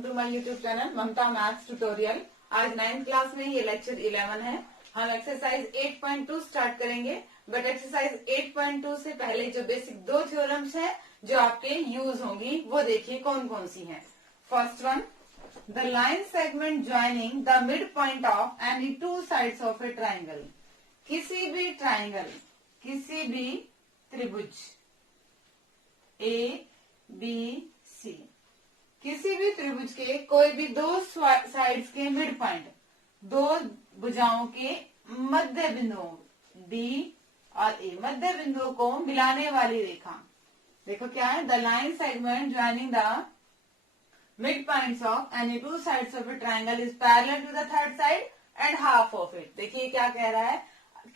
Welcome to my YouTube channel Mamta maths tutorial. आज 9th class में ये लेक्चर 11 है। हम एक्सरसाइज 8.2 स्टार्ट करेंगे, बट एक्सरसाइज 8.2 से पहले जो बेसिक दो थ्योरम्स हैं जो आपके यूज होंगी वो देखिए कौन कौन सी हैं। First one, the line segment joining the mid point of any two sides of a triangle. किसी भी ट्राइंगल, किसी भी त्रिभुज ए बी सी, किसी भी त्रिभुज के कोई भी दो साइड्स के मिड पॉइंट, दो भुजाओं के मध्य बिंदुओं बी और ए, मध्य बिंदुओं को मिलाने वाली रेखा। देखो क्या है, the line segment joining the mid points of any two sides of a triangle is parallel to the third side and half of it. देखिए क्या कह रहा है,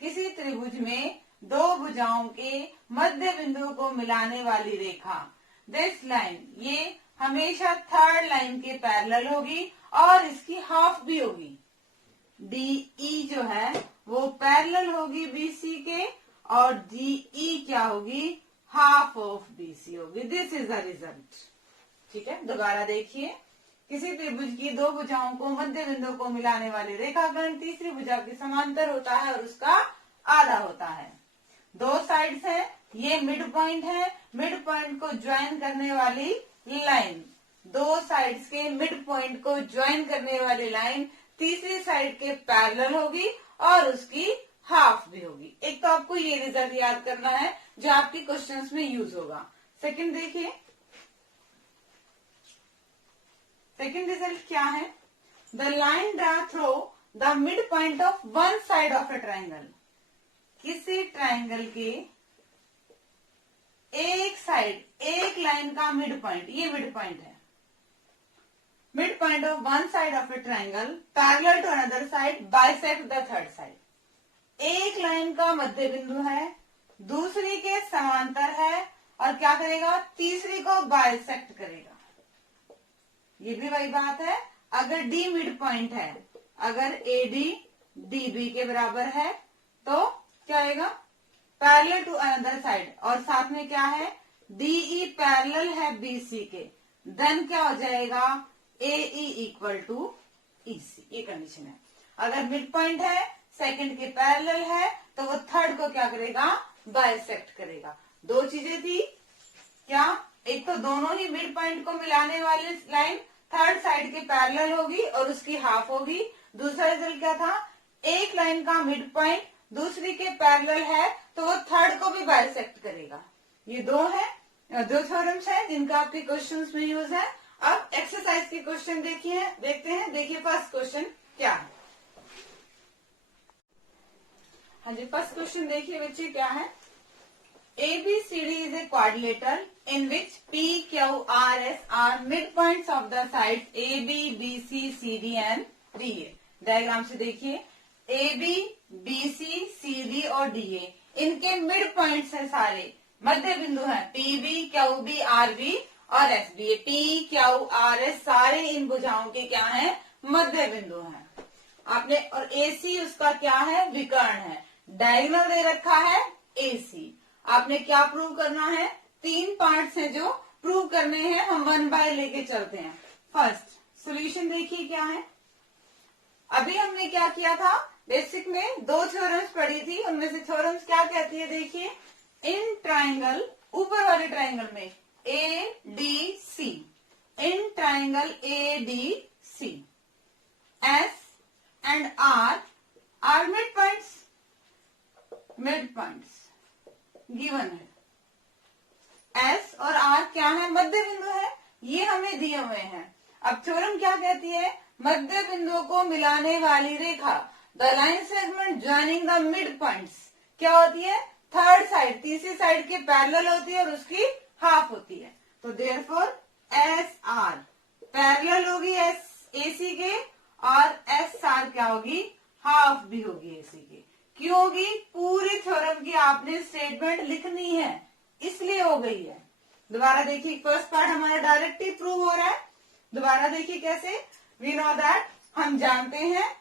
किसी त्रिभुज में दो भुजाओं के मध्य बिंदुओं को मिलाने वाली रेखा, दिस लाइन, ये हमेशा थर्ड लाइन के पैरेलल होगी और इसकी हाफ भी होगी। डीई जो है वो पैरेलल होगी बीसी के और डीई क्या होगी, हाफ ऑफ बीसी होगी। This is the result. ठीक है, दोबारा देखिए, किसी त्रिभुज की दो भुजाओं को मध्य बिंदु को मिलाने वाली रेखाखंड तीसरी भुजा के समांतर होता है और उसका आधा होता है। दो साइड्स हैं, ये मिड पॉइंट है, मिड पॉइंट को ज्वाइन करने वाली लाइन, दो साइड्स के मिड पॉइंट को ज्वाइन करने वाली लाइन तीसरी साइड के पैरेलल होगी और उसकी हाफ भी होगी। एक तो आपको ये रिजल्ट याद करना है जो आपकी क्वेश्चंस में यूज होगा। सेकंड देखिए, सेकंड रिजल्ट क्या है, the line draw through the mid point of one side of a triangle. किसी ट्राइंगल के एक साइड, एक लाइन का मिड पॉइंट, ये मिड पॉइंट है, mid point of one side of a triangle parallel to another side bisect the third side. एक line का मध्य बिंदु है, दूसरी के समांतर है और क्या करेगा, तीसरी को बाइसेक्ट करेगा। ये भी वही बात है, अगर डी मिड पॉइंट है, अगर एडी डीबी के बराबर है तो क्या आएगा, पैरेलल टू अनदर साइड, और साथ में क्या है, डीई पैरेलल है बीसी के, देन क्या हो जाएगा, एई इक्वल टू ईसी। ये कंडीशन है। अगर मिड पॉइंट है, सेकंड के पैरेलल है, तो वो थर्ड को क्या करेगा, बाइसेक्ट करेगा। दो चीजें थी क्या, एक तो दोनों ही मिड पॉइंट को मिलाने वाली लाइन थर्ड साइड के पैरेलल होगी और उसकी हाफ होगी। दूसरा रिजल्ट क्या था, एक लाइन का मिड पॉइंट दूसरी के पैरेलल है तो वो थर्ड को भी बाइसेक्ट करेगा। ये दो है, दो थ्योरम्स हैं जिनका आपके क्वेश्चंस में यूज है। अब एक्सरसाइज के क्वेश्चन देखते हैं। देखिए फर्स्ट क्वेश्चन क्या है। हाँ जी, फर्स्ट क्वेश्चन देखिए बच्चे क्या है, ABCD is a quadrilateral in which P, Q, R, S are midpoints of the sides AB, BC, CD and DA। Diagram से देखिए, AB, BC, CD और DA इनके मिड पॉइंट्स हैं, सारे मध्य बिंदु हैं, PB, QB, RB और SB। P, Q, R, S सारे इन भुजाओं के क्या हैं, मध्य बिंदु हैं। आपने, और AC उसका क्या है, विकर्ण है। डायगोनल दे रखा है AC। आपने क्या प्रूव करना है, तीन पार्ट्स हैं जो प्रूव करने हैं, हम वन बाय लेके चलते हैं। फर्स्ट सॉल्यूशन देखिए क्या है। अभी हमने क्या किया था, बेसिक में दो थ्योरम्स पढ़ी थी, उनमें से थ्योरम्स क्या कहती है देखिए, इन ट्राइंगल, ऊपर वाले ट्राइंगल में ADC, in triangle ADC S and R are mid points, mid points given है। S और R क्या है, मध्य बिंदु है, ये हमें दिए हुए हैं। अब थ्योरम क्या कहती है, मध्य बिंदुओं को मिलाने वाली रेखा, the line segment joining the mid points क्या होती है, थर्ड साइड, तीसरी साइड के पैरेलल होती है और उसकी हाफ होती है। तो देयरफॉर SR पैरेलल होगी AC के और SR क्या होगी, हाफ भी होगी AC के। क्यों होगी, पूरी थ्योरम की आपने स्टेटमेंट लिखनी है, इसलिए हो गई है। दोबारा देखिए, फर्स्ट पार्ट हमारा डायरेक्ट ही प्रूव हो रहा है। दोबारा देखिए कैसे, वी नो दैट, हम जानते हैं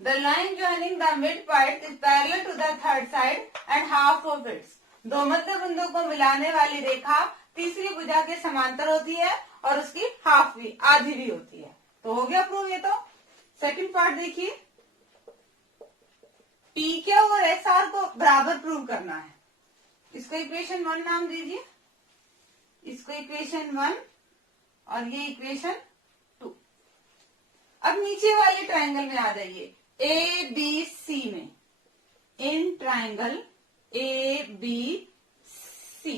the line joining the mid point is parallel to the third side and half of its. दो मध्य बिंदु को मिलाने वाली रेखा तीसरी भुजा के समांतर होती है और उसकी हाफ भी, आधी भी होती है। तो हो गया प्रूव ये तो। सेकंड पार्ट देखिए, पी क्यू और एस आर को बराबर प्रूव करना है। इसको इक्वेशन 1 नाम दीजिए, इसको इक्वेशन 1 और ये इक्वेशन 2। अब नीचे वाले ट्रायंगल में आ जाइए, ए बी सी में, in triangle A B C,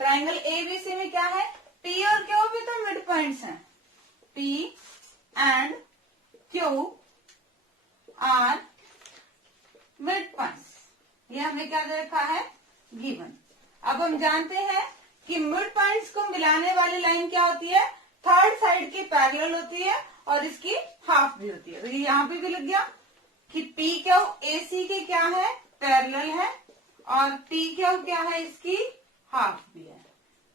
triangle A B C में क्या है, पी और क्यू भी तो मिड पॉइंट्स हैं, P and Q are mid points. ये हमें क्या दे रखा है, गिवन। अब हम जानते हैं कि मिड पॉइंट्स को मिलाने वाली लाइन क्या होती है, थर्ड साइड की पैरेलल होती है और इसकी हाफ भी होती है। तो ये यहाँ पे भी लग गया कि पी क्यू ए सी के क्या है, पैरेलल है, और पी क्यू क्या है, इसकी हाफ भी है।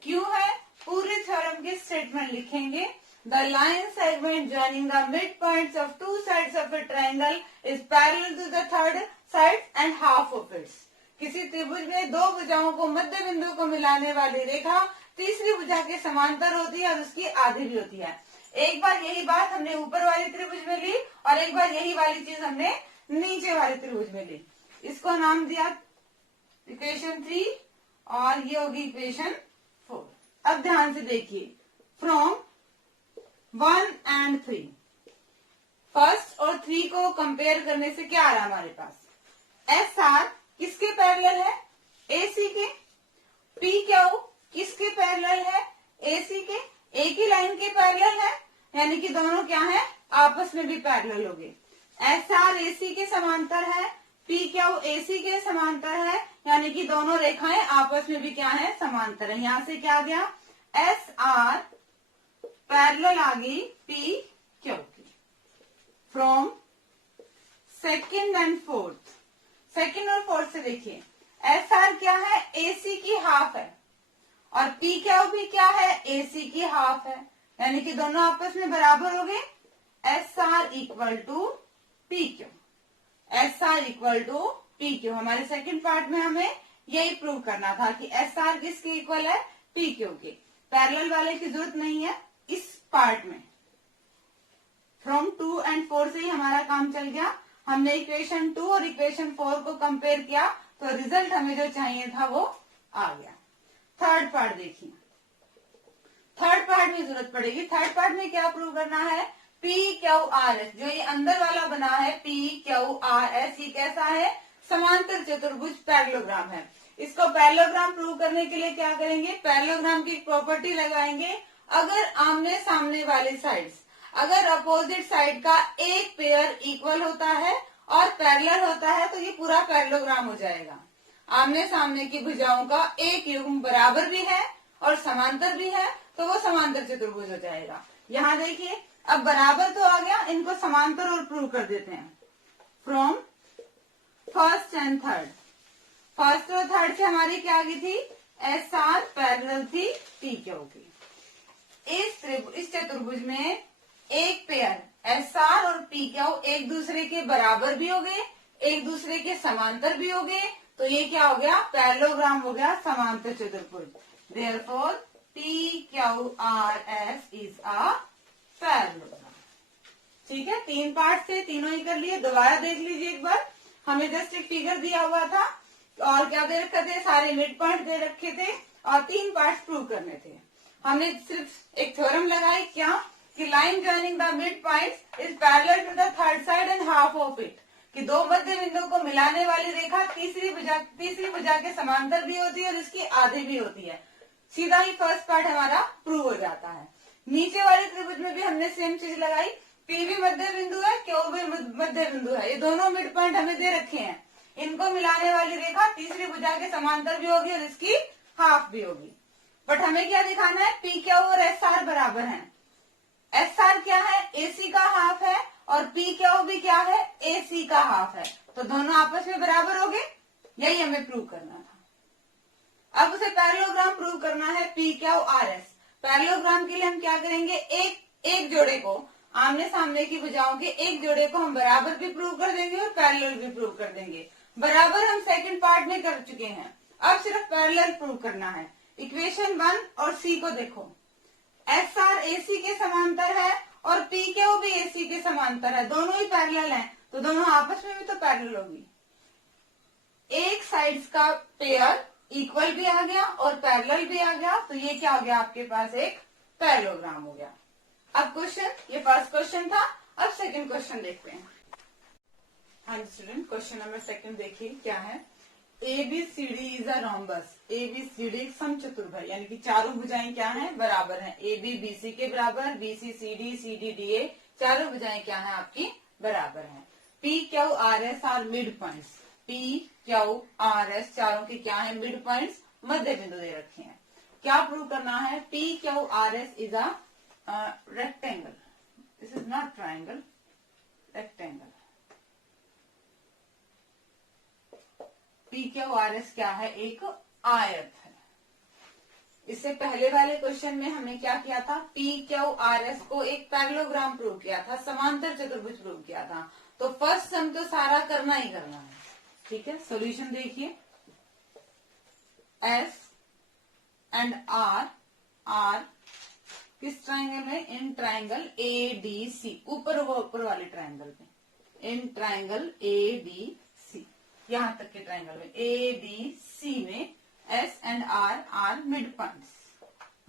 क्यों है, पूरे थ्योरम के स्टेटमेंट लिखेंगे। The line segment joining the mid points of two sides of a triangle is parallel to the third side and half of its. किसी त्रिभुज में दो भुजाओं को मध्य बिंदु को मिलाने वाली रेखा तीसरी भुजा के समांतर होती है और उसकी आधी भी होती है। एक बार यही बात हमने ऊपर वाली त्रिभुज में ली और एक बार यही वाली चीज हमने नीचे वाली त्रिभुज में ली। इसको नाम दिया इक्वेशन 3 और ये होगी इक्वेशन 4। अब ध्यान से देखिए, फ्रॉम 1 एंड 3, फर्स्ट और 3 को कंपेयर करने से क्या आ रहा है हमारे पास, एस आर किसके पैरेलल है, एसी के। पी क्यू किसके पैरेलल है, एसी के। एक ही लाइन के पैरेलल है, यानी कि दोनों क्या है, आपस में भी पैरेलल हो गए। एस आर एसी के समांतर है, पी क्यू एसी के समांतर है, यानी कि दोनों रेखाएं आपस में भी क्या है, समांतर है। यहां से क्या आ गया, एस आर पैरेलल आ गई पी क्यू की। From second and fourth, second और फोर्थ से देखिए, एस आर क्या है, एसी की हाफ है और पी क्यू भी क्या है, एसी की हाफ है, यानी कि दोनों आपस में बराबर हो गए। S R equal to P Q, S R equal to P Q. हमारे सेकंड पार्ट में हमें यही प्रूव करना था कि एस आर किसके इक्वल है, पी क्यू के। पैरेलल वाले की जरूरत नहीं है इस पार्ट में। फ्रॉम 2 एंड 4 से ही हमारा काम चल गया। हमने इक्वेशन 2 और इक्वेशन 4 को कंपेयर किया तो रिजल्ट हमें जो चाहिए था वो आ गया। थर्ड पार्ट देखिए, थर्ड पार्ट में जरूरत पड़ेगी। थर्ड पार्ट में क्या प्रूव करना है, पी क्यू आर एस, जो ये अंदर वाला बना है पी क्यू आर एस, ये कैसा है, समांतर चतुर्भुज पैरेललोग्राम है। इसको पैरेललोग्राम प्रूव करने के लिए क्या करेंगे, पैरेललोग्राम की प्रॉपर्टी लगाएंगे। अगर आमने सामने वाले साइड्स, अगर अपोजिट साइड का एक पेयर इक्वल होता है और पैरेलल होता है तो ये पूरा पैरेललोग्राम हो जाएगा। आमने सामने की भुजाओं का एक युग्म बराबर भी है और समांतर भी है तो वो समांतर चतुर्भुज हो जाएगा। यहाँ देखिए, अब बराबर तो आ गया, इनको समांतर और प्रूव कर देते हैं। From first and third, first और थर्ड से हमारी क्या आ गई थी, एस आर पैरेलल थी पी क्यू की। इस चतुर्भुज में एक पेयर एस आर और पी क्यू एक दूसरे के बराबर भी हो गए, एक दूसरे के समांतर भी हो गए, तो ये क्या हो गया, पैरेललोग्राम हो गया, समांतर चतुर्भुज। Therefore P Q R S is a parallelogram. ठीक है, 3 पार्ट से तीनों ही कर लिए। दोबारा देख लीजिए एक बार, हमें जस्ट एक फिगर दिया हुआ था और क्या दे रखे थे, सारे मिड पॉइंट दे रखे थे और 3 पार्ट प्रूव करने थे। हमने सिर्फ एक थ्योरम लगाई, क्या कि line joining the mid points is parallel to the third side and half of it, कि दो मध्य बिंदु को मिलाने वाली रेखा तीसरी भुजा के समांतर भी होती है और इसकी आधी भी होती है। सीधा ही फर्स्ट पार्ट हमारा प्रूव हो जाता है। नीचे वाले त्रिभुज में भी हमने सेम चीज लगाई, पी भी मध्य बिंदु है, क्यू भी मध्य बिंदु है, ये दोनों मिड पॉइंट हमें दे रखे हैं। इनको मिलाने वाली रेखा तीसरी भुजा के समांतर भी होगी और इसकी हाफ भी होगी। बट हमें क्या दिखाना है, पी क्यू और एस आर बराबर हैं। एस आर क्या है, एसी का हाफ है और पी क्यू भी क्या है, एसी का हाफ है, तो दोनों आपस में बराबर हो गए। यही हमें प्रूव करना था। अब उसे पैरेललोग्राम प्रूव करना है P Q R S. Parallelogram के लिए हम क्या करेंगे, एक जोड़े को, आमने सामने की भुजाओं के एक जोड़े को हम बराबर भी प्रूव कर देंगे और पैरेलल भी प्रूव कर देंगे। बराबर हम सेकंड पार्ट में कर चुके हैं, अब सिर्फ पैरेलल प्रूव करना है। इक्वेशन 1 और सी को देखो, एस आर एसी के समांतर है और पी क्यू भी एसी के समांतर है, दोनों ही पैरेलल हैं, तो दोनों आपस में भी तो पैरेलल होगी। एक साइड्स का पेयर इक्वल भी आ गया और पैरेलल भी आ गया, तो ये क्या हो गया आपके पास एक पैरेललोग्राम हो गया। अब क्वेश्चन, ये फर्स्ट क्वेश्चन था, अब सेकंड क्वेश्चन देखते हैं। हाँ जी स्टूडेंट, क्वेश्चन नंबर सेकंड देखिए क्या है। ABCD is a rhombus. ABCD एक समचतुर्भुज, यानी कि चारों भुजाएं क्या हैं, बराबर हैं। AB BC के बराबर, BC CD, CD DA, चारों भुजाएं क्या हैं आपकी, बराबर हैं। PQRS are mid points. PQRS चारों की क्या है, मिड पॉइंट्स, मध्य बिंदु दे रखे हैं। क्या प्रूव करना है, PQRS is a rectangle, this is not triangle, rectangle. PQRS क्या है, एक आयत है। इससे पहले वाले क्वेश्चन में हमने क्या किया था, PQRS को एक पैरेललोग्राम प्रूव किया था, समांतर चतुर्भुज प्रूव किया था। तो फर्स्ट सम तो सारा करना ही करना है, ठीक है। सॉल्यूशन देखिए, S एंड R, R किस ट्राइंगल में, इन ट्राइंगल ADC, ऊपर वाले ट्राइंगल में, इन ट्राइंगल ADC, यहां तक के ट्राइंगल में ABC में S and R are mid points.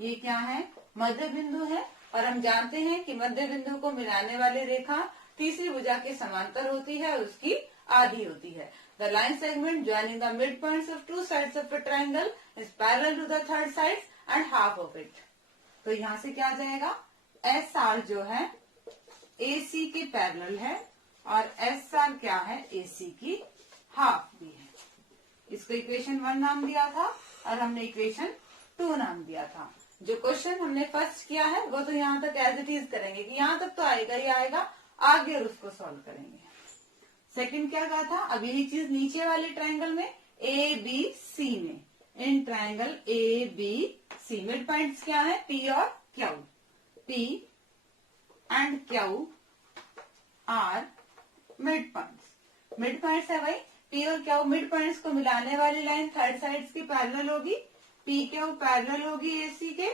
ये क्या है, मध्य बिंदु है, और हम जानते हैं कि मध्य बिंदु को मिलाने वाली रेखा तीसरी भुजा के समांतर होती है, उसकी आधी होती है। The line segment joining the mid points of two sides of a triangle is parallel to the third side and half of it. तो यहां से क्या आ जाएगा, SR जो है AC के पैरेलल है और SR क्या है, AC की हाफ भी है। इसको इक्वेशन 1 नाम दिया था और हमने इक्वेशन 2 नाम दिया था। जो क्वेश्चन हमने फर्स्ट किया है वो तो यहाँ तक एज इट इज करेंगे कि यहाँ तक तो आएगा ही आएगा, आगे और उसको सॉल्व करेंगे। सेकंड क्या कहा था, अब यही चीज नीचे वाले ट्राइंगल में ABC में, in triangle ABC mid points क्या है, P और Q। P and Q are mid points. Mid points है भाई, P और Q मिड पॉइंट्स को मिलाने वाली लाइन थर्ड साइड्स की पैरेलल होगी। PQ पैरेलल होगी AC के,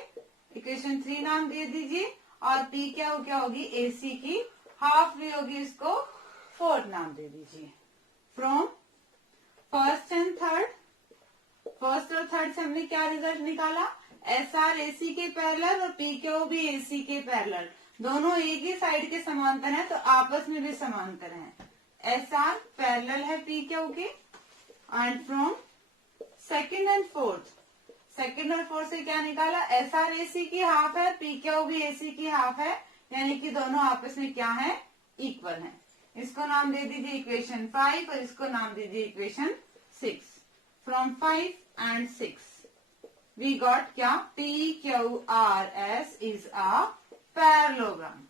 इक्वेशन 3 नाम दे दीजिए, और PQ क्या होगी, AC की हाफ भी होगी, इसको 4 नाम दे दीजिए। From first and third, first और थर्ड से हमने क्या रिजल्ट निकाला, SR AC के पैरेलल और PQ भी AC के पैरेलल, दोनों एक ही साइड के समांतर हैं, तो आपस में भी समांतर हैं। SR पैरेलल है PQ के, and from second and fourth, second और फोर्थ से क्या निकाला, SR AC की हाफ है, PQ भी AC की हाफ है, यानी कि दोनों आपस में क्या है, इक्वल हैं। इसको नाम दे दीजिए इक्वेशन 5 और इसको नाम दीजिए equation 6। From 5 and 6 we got क्या, PQRS इज अ पैरेललोग्राम।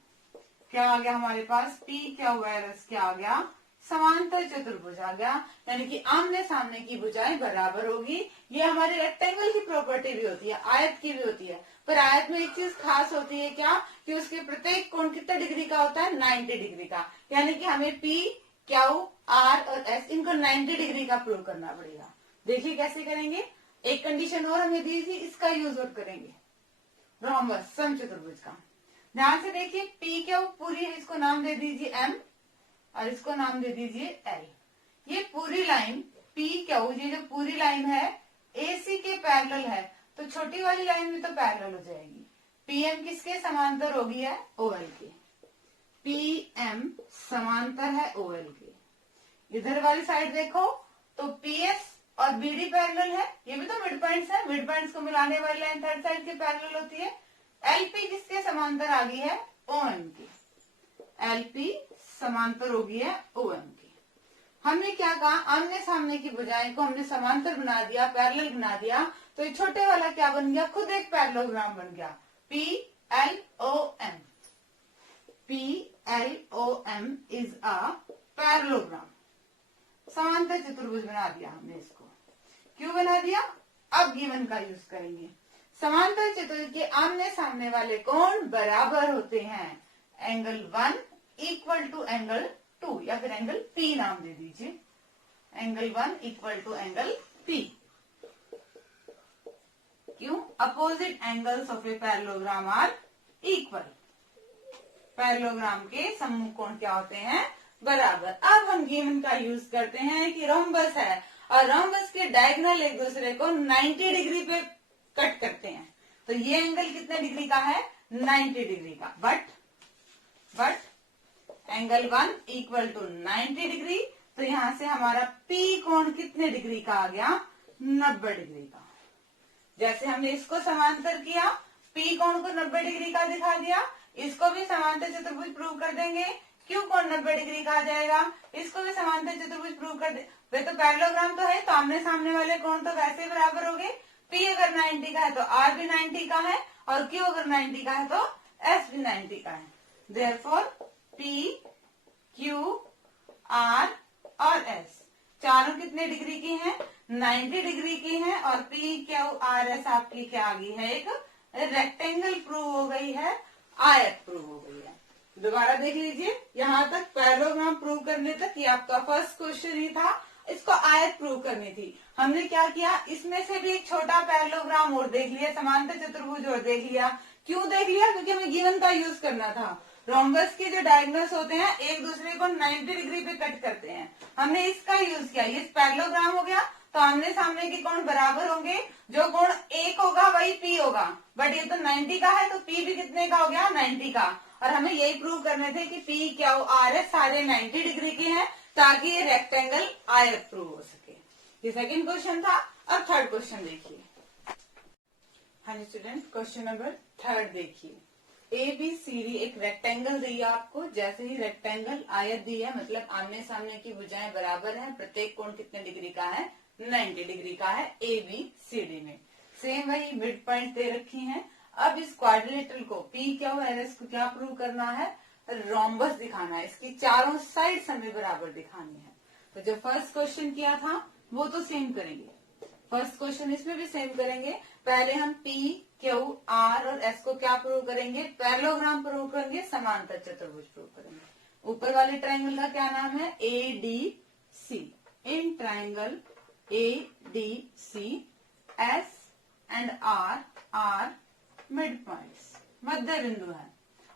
क्या आ गया हमारे पास, PQRS क्या आ गया, समांतर चतुर्भुज आ गया, यानी कि आमने सामने की भुजाएं बराबर होगी। ये हमारे रेक्टेंगल की प्रॉपर्टी भी होती है, आयत की भी होती है, पर आयत में एक चीज खास होती है क्या, कि उसके प्रत्येक कोण कितना डिग्री का होता है, 90 डिग्री का, यानी कि हमें P, Q, R और S इनको 90 डिग्री का प्रूव करना पड़ेगा। देखिए कैसे करेंगे, एक कंडीशन और हमें दी थी, इसका यूज और करेंगे, रोम्बस समचतुर्भुज का। ध्यान से देखिए, PQ पूरी है, इसको नाम दे दीजिए M और इसको नाम दे दीजिए L। ये पूरी लाइन PQ, ये जो पूरी लाइन है AC के पैरेलल है, तो छोटी वाली लाइन में तो पैरेलल हो जाएगी। PM किसके समांतर होगी, है OL के। PM समांतर है OL के। इधर वाली साइड देखो तो PS और BD पैरेलल है, ये भी तो मिड पॉइंट्स है, मिड पॉइंट्स को मिलाने वाली लाइन थर्ड साइड के पैरेलल होती है। LP किसके समांतर आ गई है, OM की। LP समांतर हो गई है OM की। हमने क्या कहा, आमने सामने की भुजाएं को हमने समांतर बना दिया, पैरेलल बना दिया, तो ये छोटे वाला क्या बन गया, खुद एक पैरेललोग्राम बन गया, PLOM। PLOM is a parallelogram, समांतर चतुर्भुज बना दिया हमने इसको। क्यों बना दिया, अब गिवन का यूज करेंगे। समांतर चतुर्भुज के आमने सामने वाले कोण बराबर होते हैं, एंगल 1 इक्वल टू एंगल 2, या फिर एंगल P नाम दे दीजिए, angle 1 equal to angle P। क्यों, opposite angles of a parallelogram are equal. Parallelogram के सम्मुख कोण क्या होते हैं? बराबर। अब हम गिवन का यूज करते हैं कि रोम्बस है और रोम्बस के डायगोनल एक दूसरे को 90 डिग्री पे कट करते हैं। तो ये एंगल कितने डिग्री का है? 90 डिग्री का। But angle 1 equal to 90 degree. तो यहां से हमारा P कोण कितने डिग्री का आ गया? 90 डिग्री का। जैसे हमने इसको समांतर किया, P कोण को 90 डिग्री का दिखा दिया, इसको भी समांतर चतुर्भुज प्रूव कर देंगे, Q कोण 90 डिग्री का आ जाएगा, इसको भी समांतर चतुर्भुज प्रूव कर दे। वे तो पैरेललोग्राम तो है, तो आमने सामने वाले कोण तो वैसे ही बराबर हो गए। P अगर 90 का है तो R भी 90 का है, और Q अगर 90 का है तो S भी 90 का है। देयरफॉर P, Q, R और S चारों कितने डिग्री की हैं? 90 डिग्री की हैं। और P, Q, R, S आपकी क्या आ गई है? एक रेक्टेंगल प्रूव हो गई है, आयत प्रूव हो गई है। दोबारा देख लीजिए, यहाँ तक पैरेललोग्राम प्रूव करने तक ये आपका फर्स्ट क्वेश्चन ही था। इसको आयत प्रूव करनी थी। हमने क्या किया, इसमें से भी एक छोटा पैरेललोग्राम और देख लिया, समांतर चतुर्भुज और देख लिया। क्यों देख लिया? क्योंकि हमें गिवन का यूज करना था। रोम्बस के जो डायगोनल्स होते हैं एक दूसरे को 90 डिग्री पे कट करते हैं। हमने इसका यूज किया, ये पैरेललोग्राम हो गया, तो आमने सामने के कोण बराबर होंगे। जो कोण एक होगा वही P होगा, बट ये तो 90 का है तो P भी कितने का हो गया? 90 का। और हमें यही प्रूव करने थे कि P, Q, R, S सारे 90 डिग्री के हैं, ताकि ये रेक्टेंगल आयत प्रूव हो सके। ये सेकंड क्वेश्चन था। अब थर्ड क्वेश्चन देखिए। हाँ जी स्टूडेंट, क्वेश्चन नंबर थर्ड देखिए। ABCD एक रेक्टेंगल दी है आपको। जैसे ही रेक्टेंगल आयत दी है, मतलब आमने सामने की भुजाएं बराबर हैं, प्रत्येक कोण कितने डिग्री का है? 90 डिग्री का है ABCD में। सेम वही मिड पॉइंट दे रखी हैं। अब इस क्वाड्रिलेटरल को P, Q, R, S को क्या प्रूव करना है? रोम्बस दिखाना है। इसकी चारों साइड्स हमें बराबर दिखानी है। तो जो फर्स्ट क्वेश्चन किया था वो तो सेम करेंगे, फर्स्ट क्वेश्चन इसमें भी सेम करेंगे। पहले हम P, Q, R और S को क्या प्रूव करेंगे? पैरेललोग्राम प्रूव करेंगे, समांतर चतुर्भुज प्रूव करेंगे। ऊपर वाले ट्रायंगल का क्या नाम है? ADC। In triangle ADC S and R are mid points, मध्य बिंदु है।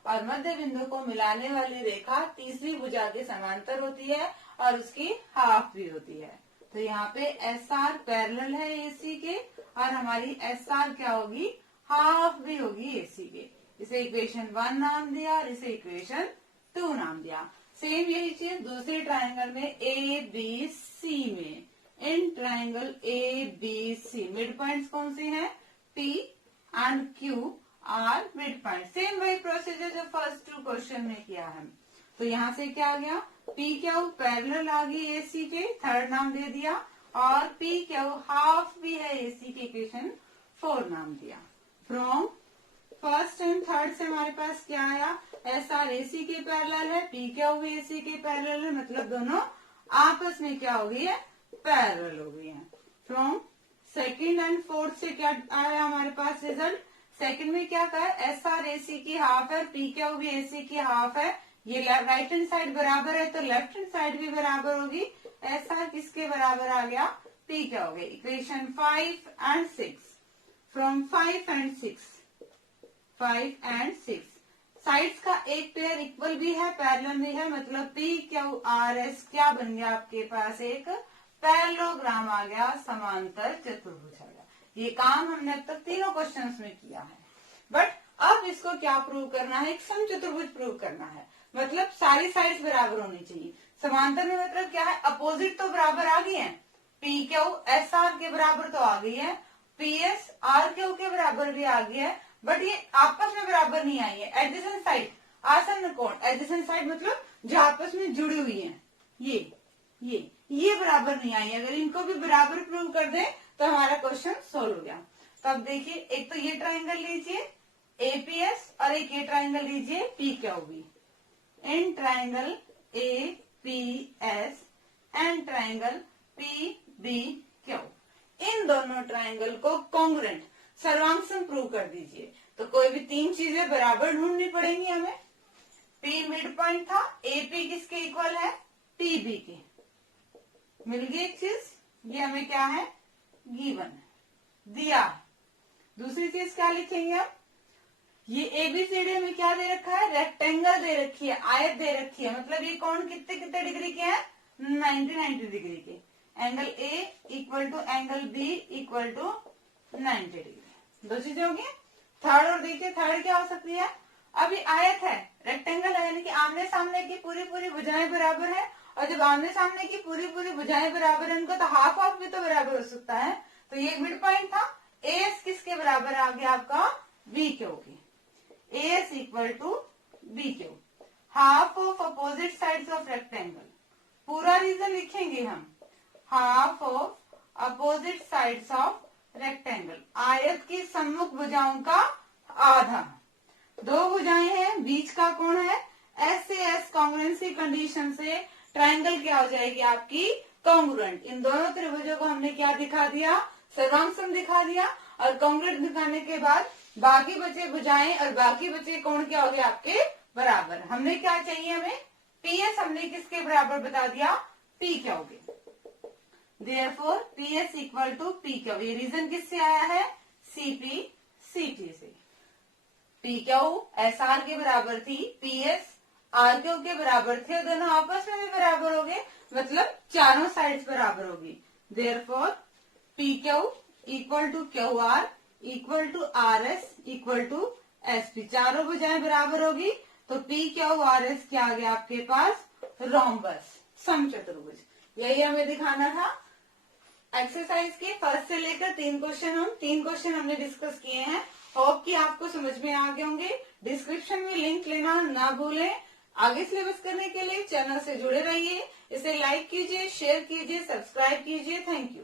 और मध्य बिंदु को मिलाने वाली रेखा तीसरी भुजा के समांतर होती है और उसकी हाफ भी होती है। तो यहाँ पे SR पैरेलल है AC के, और हमारी SR क्या होगी? हाफ भी होगी AC के। इसे इक्वेशन 1 नाम दिया और इसे इक्वेशन 2 नाम दिया। सेम यही चीज दूसरे ट्रायंगल में ABC में। In triangle ABC mid points कौन से हैं? P and Q are mid point. Same वही प्रोसीजर जो फर्स्ट टू क्वेश्चन में किया है। तो यहाँ से क्या आ गया? P Q पैरेलल आ गई AC के, थर्ड नाम दे दिया, और P Q हाफ भी है AC के, इक्वेशन 4 नाम दिया। फ्रॉम फर्स्ट एंड थर्ड से हमारे पास क्या आया? SR AC के पैरेलल है, P Q भी AC के पैरेलल है, मतलब दोनों आपस में क्या हो गई है? पैरेलल हो गई है। फ्रॉम सेकंड एंड फोर्थ से क्या आया हमारे पास रिजल्ट? सेकंड में क्या कहा है? SR AC की हाफ है, P Q भी AC की हाफ है। ये राइट हैंड साइड बराबर है तो लेफ्ट हैंड साइड भी बराबर होगी। SR किसके बराबर आ गया? P क्या हो गई? Equation 5 and 6। From 5 and 6 sides का एक पेयर इक्वल भी है, पैरेलल भी है, मतलब P Q R S क्या बन गया आपके पास? एक पैरेललोग्राम आ गया, समांतर चतुर्भुज आ गया। ये काम हमने अब तक तीनों क्वेश्चंस में किया है। बट अब इसको क्या प्रूव करना है? एक समचतुर्भुज प्रूव करना है, मतलब सारी साइड्स बराबर होनी चाहिए। समांतर में मतलब क्या है? अपोजिट तो बराबर आ गई है, P Q S R के बराबर तो आ गई है, P S R Q के बराबर भी आ गई है, बट ये आपस में बराबर नहीं आई है। एडजेसेंट साइड, आसन्न कोण, एडजेसेंट साइड मतलब जो आपस में जुड़ी हुई है, ये बराबर नहीं आई। अगर इनको भी बराबर प्रूव कर दें तो हमारा क्वेश्चन सोल्व हो गया। तो अब देखिए, एक तो ये ट्रायंगल लीजिए APS और एक ये ट्रायंगल लीजिए PQB। In triangle APS and triangle PBQ, इन दोनों ट्रायंगल को कॉन्ग्रुएंट, सर्वांगसम प्रूव कर दीजिए। तो कोई भी तीन चीजें बराबर ढूंढनी पड़ेंगी हमें। P मिड पॉइंट था, AP किसके इक्वल है? PB के। मिल गई एक चीज, ये हमें क्या है? गिवन दिया। दूसरी चीज क्या लिखेंगे हम? ये एबीसीडी में क्या दे रखा है, रेक्टेंगल दे रखी है, आयत दे रखी है, मतलब ये कोण कितने कितने डिग्री के हैं, 90 डिग्री के। Angle A equal to angle B equal to 90 degree. दो चीजें होगी। थर्ड और देखिए, थर्ड क्या हो सकती है, अब ये आयत है, रेक्टेंगल है, यानी कि आमने सामने की पूरी पूरी भुजाएं बराबर है, और जब आमने सामने की पूरी पूरी भुजाएं बराबर है, इनको तो हाफ हाफ भी तो बराबर हो सकता है। तो ये मिड पॉइंट था। एएस किसके बराबर आ गया आपका, बी क्यू के। A S equal to B Q, half of opposite sides of rectangle. पूरा रीजन लिखेंगे हम, half of opposite sides of rectangle, आयत की सम्मुख भुजाओं का आधा। दो भुजाएं हैं, बीच का कोण है, एस से एस कॉन्ग्रुएंसी कंडीशन से ट्रायंगल क्या हो जाएगी आपकी, कॉन्ग्रुएंट। इन दोनों त्रिभुजों को हमने क्या दिखा दिया, सर्वांग दिखा दिया, और कॉन्ग्रुएंट दिखाने के बाद बाकी बचे भुजाएं और बाकी बचे कोण क्या हो गए आपके बराबर। हमने क्या चाहिए, हमें पीएस हमने किसके बराबर बता दिया, पी क्या हो गया। Therefore, PS equal to P Q. ये रीजन किससे आया है, सीपी सीटी से। पी क्यू एस आर के बराबर थी, पीएस आर क्यू के बराबर थे, दोनों आपस में भी बराबर हो गए, मतलब चारों साइड्स बराबर होगी। Therefore, P Q equal to Q R equal to R S equal to S P. चारों भुजाएं बराबर होगी, तो पी क्यू आर एस क्या आ गया आपके पास, रोम्बस, समचतुर्भुज। यही हमें दिखाना था। एक्सरसाइज के फर्स्ट से लेकर 3 क्वेश्चन हमने डिस्कस किए हैं। होप कि आपको समझ में आ गए होंगे। डिस्क्रिप्शन में लिंक लेना ना भूलें। आगे सिलेबस करने के लिए चैनल से जुड़े रहिए। इसे लाइक कीजिए, शेयर कीजिए, सब्सक्राइब कीजिए। Thank you.